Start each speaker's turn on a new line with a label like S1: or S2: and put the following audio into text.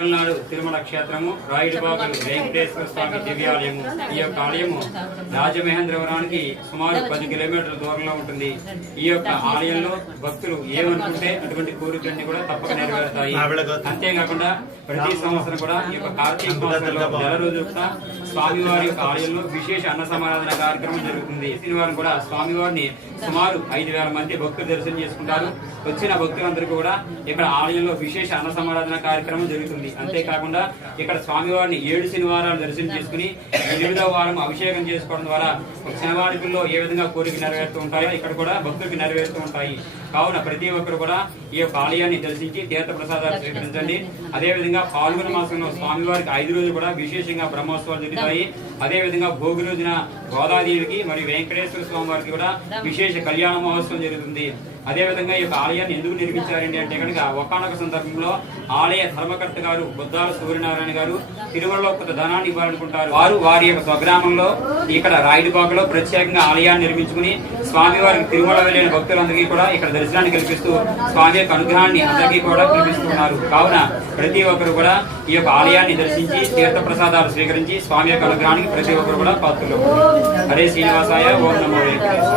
S1: తమిళనాడు తిరుమల క్షేత్రము రాయుడుబాగులు వెంకటేశ్వర స్వామి దివ్యాలయము. ఈ యొక్క ఆలయము రాజమహేంద్రవరానికి సుమారు పది కిలోమీటర్ల దూరంలో ఉంటుంది. ఈ యొక్క ఆలయంలో భక్తులు ఏమనుకుంటే అటువంటి కోరికలన్నీ కూడా తప్పక నెరవేరుతాయి. అంతేకాకుండా ప్రతి సంవత్సరం కూడా ఈ యొక్క కార్తీక మాసంలో నెల రోజులు కూడా స్వామివారి యొక్క ఆలయంలో విశేష అన్న సమారాధన కార్యక్రమం జరుగుతుంది. శనివారం కూడా స్వామివారిని సుమారు ఐదు వేల మంది భక్తులు దర్శనం చేసుకుంటారు. వచ్చిన భక్తులందరూ కూడా ఇక్కడ ఆలయంలో విశేష అన్న సమారాధన కార్యక్రమం జరుగుతుంది. అంతేకాకుండా ఇక్కడ స్వామివారిని ఏడు శనివారాలు దర్శనం చేసుకుని ఎనిమిదవ వారం అభిషేకం చేసుకోవడం ద్వారా శనివారికుల్లో ఏ విధంగా కోరిక నెరవేరుతూ ఉంటాయో ఇక్కడ కూడా భక్తులకి నెరవేరుతూ ఉంటాయి. కావున ప్రతి ఒక్కరు కూడా ఈ యొక్క ఆలయాన్ని దర్శించి తీర్థ ప్రసాదాలు స్వీకరించండి. అదే విధంగా పాల్గొన మాసంలో స్వామివారికి ఐదు రోజులు కూడా విశేషంగా బ్రహ్మోత్సవాలు జరుగుతాయి. అదే విధంగా భోగి రోజున గోదాదేవికి మరియు వెంకటేశ్వర స్వామి వారికి కూడా విశేష కళ్యాణ మహోత్సవం జరుగుతుంది. అదే విధంగా ఈ యొక్క ఆలయాన్ని ఎందుకు నిర్మించారండి అంటే కనుక ఒకనొక సందర్భంలో ఆలయ ధర్మకర్త గారు బుద్ధాల సూర్యనారాయణ గారు తిరుమలలో కొంత ధనాన్ని ఇవ్వాలనుకుంటారు. వారు వారి యొక్క స్వగ్రామంలో ఇక్కడ రాయుడుబాగులో ప్రత్యేకంగా ఆలయాన్ని నిర్మించుకుని స్వామి వారికి తిరుమల వెళ్ళిన భక్తులందరికీ కూడా ఇక్కడ దర్శనాన్ని కల్పిస్తూ స్వామి యొక్క అనుగ్రహాన్ని అందరికీ కూడా కల్పిస్తున్నారు. కావున ప్రతి ఒక్కరు కూడా ఈ యొక్క ఆలయాన్ని దర్శించి తీర్థ ప్రసాదాలు స్వీకరించి స్వామి యొక్క అనుగ్రహానికి ప్రతి ఒక్కరు కూడా పాత్రలు హరే శ్రీనివాసాయ ఓం నమో వెంకటేశ్వర